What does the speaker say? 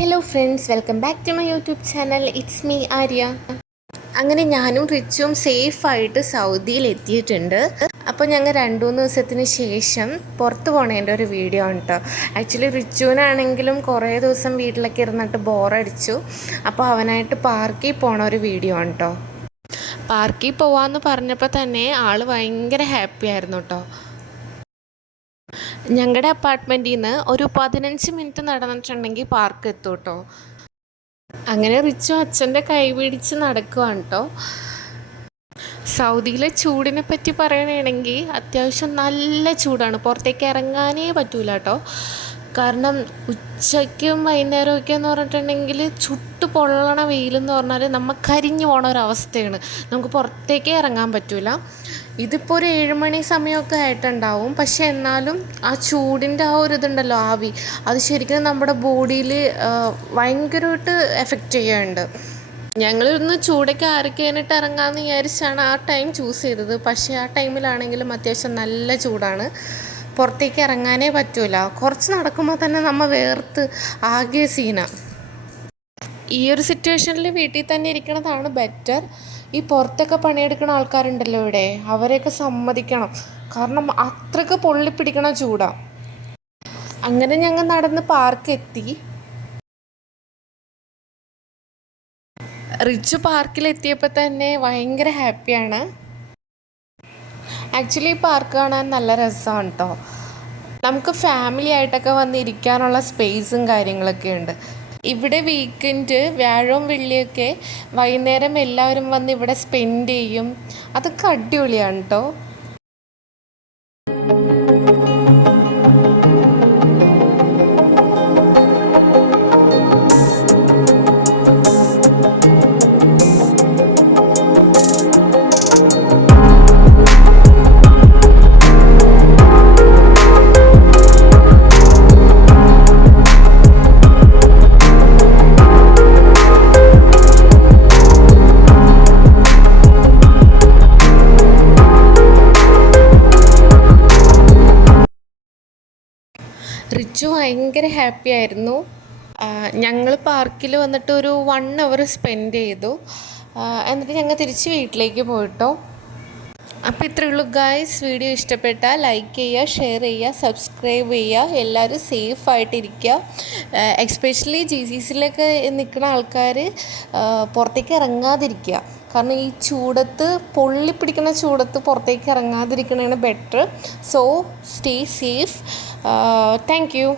Hello friends, welcome back to my YouTube channel. It's me Arya. അങ്ങനെ ഞാനും റിച്ചും സേഫായിട്ട് സൗദിയിൽ എത്തിയിട്ടുണ്ട്. അപ്പോൾ ഞങ്ങൾ 2-3 ദിവസത്തിന് ശേഷം പുറത്ത് പോണേൻ്റെ ഒരു വീഡിയോ ആണ് കേട്ടോ. ആക്ച്വലി റിച്ചുവിനാണെങ്കിലും കുറേ ദിവസം വീട്ടിലൊക്കെ ഇരുന്നിട്ട് ബോറടിച്ചു. അപ്പോൾ അവനായിട്ട് പാർക്കിൽ പോണ ഒരു വീഡിയോ ആണ് കേട്ടോ. പാർക്കിൽ പോവാമെന്ന് പറഞ്ഞപ്പോൾ തന്നെ ആൾ ഭയങ്കര ഹാപ്പി ആയിരുന്നു കേട്ടോ. ഞങ്ങളുടെ അപ്പാർട്ട്മെൻറ്റിൽ നിന്ന് ഒരു 15 മിനിറ്റ് നടന്നിട്ടുണ്ടെങ്കിൽ പാർക്ക് എത്തും കേട്ടോ. അങ്ങനെ റിച്ചു അച്ഛൻ്റെ കൈ പിടിച്ച് നടക്കുവാണ് കേട്ടോ. സൗദിയിലെ ചൂടിനെ പറ്റി പറയുകയാണെങ്കിൽ അത്യാവശ്യം നല്ല ചൂടാണ്, പുറത്തേക്ക് ഇറങ്ങാനേ പറ്റൂല കേട്ടോ. കാരണം ഉച്ചയ്ക്കും വൈകുന്നേരമൊക്കെ എന്ന് പറഞ്ഞിട്ടുണ്ടെങ്കിൽ ചുട്ട് പൊള്ളണ വെയിലെന്ന് പറഞ്ഞാൽ നമ്മൾ കരിഞ്ഞു പോണ ഒരവസ്ഥയാണ്. നമുക്ക് പുറത്തേക്കേ ഇറങ്ങാൻ പറ്റില്ല. ഇതിപ്പോൾ ഒരു 7 മണി സമയമൊക്കെ ആയിട്ടുണ്ടാവും. പക്ഷെ എന്നാലും ആ ചൂടിൻ്റെ ആ ഒരു ഇതുണ്ടല്ലോ, ആവി, അത് ശരിക്കും നമ്മുടെ ബോഡിയിൽ ഭയങ്കരമായിട്ട് എഫക്റ്റ് ചെയ്യുന്നുണ്ട്. ഞങ്ങളിന്ന് ചൂടൊക്കെ ആറി കഴിഞ്ഞിട്ട് ഇറങ്ങാമെന്ന് വിചാരിച്ചാണ് ആ ടൈം ചൂസ് ചെയ്തത്. പക്ഷേ ആ ടൈമിലാണെങ്കിലും അത്യാവശ്യം നല്ല ചൂടാണ്, പുറത്തേക്ക് ഇറങ്ങാനേ പറ്റൂല. കുറച്ച് നടക്കുമ്പോൾ തന്നെ നമ്മൾ വേർത്ത് ആകെ സീന. ഈ ഒരു സിറ്റുവേഷനിൽ വീട്ടിൽ തന്നെ ഇരിക്കണതാണ് ബെറ്റർ. ഈ പുറത്തൊക്കെ പണിയെടുക്കുന്ന ആൾക്കാരുണ്ടല്ലോ ഇവിടെ, അവരെയൊക്കെ സമ്മതിക്കണം. കാരണം അത്രയ്ക്ക് പൊള്ളിപ്പിടിക്കണ ചൂടാണ്. അങ്ങനെ ഞങ്ങൾ നടന്ന് പാർക്ക് എത്തി. റിച്ചു പാർക്കിലെത്തിയപ്പോൾ തന്നെ ഭയങ്കര ഹാപ്പിയാണ്. ആക്ച്വലി ഈ പാർക്ക് കാണാൻ നല്ല രസമാണ് കേട്ടോ. നമുക്ക് ഫാമിലി ആയിട്ടൊക്കെ വന്നിരിക്കാനുള്ള സ്പേസും കാര്യങ്ങളൊക്കെ ഉണ്ട്. ഇവിടെ വീക്കെൻഡ് വ്യാഴവും വെള്ളിയൊക്കെ വൈകുന്നേരം എല്ലാവരും വന്ന് ഇവിടെ സ്പെൻഡ് ചെയ്യും. അതൊക്കെ അടിപൊളിയാണ് കേട്ടോ. റിച്ചു ഭയങ്കര ഹാപ്പി ആയിരുന്നു. ഞങ്ങൾ പാർക്കിൽ വന്നിട്ട് ഒരു 1 അവർ സ്പെൻഡ് ചെയ്തു. എന്നിട്ട് ഞങ്ങൾ തിരിച്ച് വീട്ടിലേക്ക് പോയിട്ടോ. അപ്പോൾ ഇത്രയേ ഉള്ളൂ ഗായ്സ്. വീഡിയോ ഇഷ്ടപ്പെട്ടാൽ ലൈക്ക് ചെയ്യുക, ഷെയർ ചെയ്യുക, സബ്സ്ക്രൈബ് ചെയ്യുക. എല്ലാവരും സേഫായിട്ടിരിക്കുക. എക്സ്പെഷ്യലി GCCയിലൊക്കെ നിൽക്കുന്ന ആൾക്കാർ പുറത്തേക്ക് ഇറങ്ങാതിരിക്കുക. കാരണം ഈ ചൂടത്ത്, പൊള്ളിപ്പിടിക്കുന്ന ചൂടത്ത് പുറത്തേക്ക് ഇറങ്ങാതിരിക്കണതാണ് better. So stay safe. Thank you.